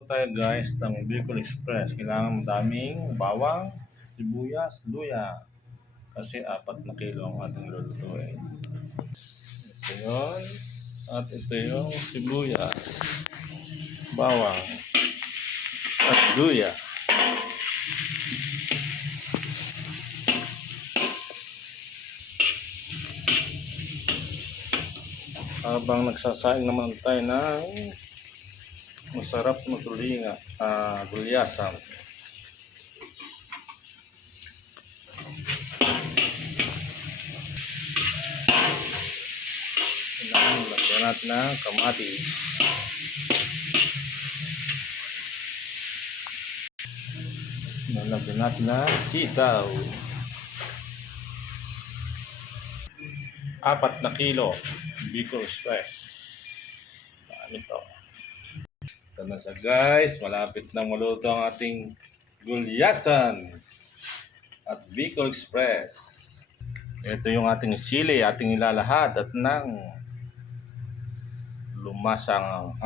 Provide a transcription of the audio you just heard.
Tayo guys ng Bicol Express. Kailangan daming bawang, sibuyas, luya. Kasi 4 na kilo ang ating lulutuin. Ito yun. At ito yung sibuyas, bawang, at luya. Habang nagsasaing naman tayo ng masarap na tulinga, gulyasan. Lagyan natin ng kamatis. Lagyan natin ng sitaw. 4 na kilo Bicol Express. Dami to. Ito na siya guys. Malapit na maluto ang ating gulyasan at Bicol Express. Ito yung ating sili, ating ilalahat at nang lumasang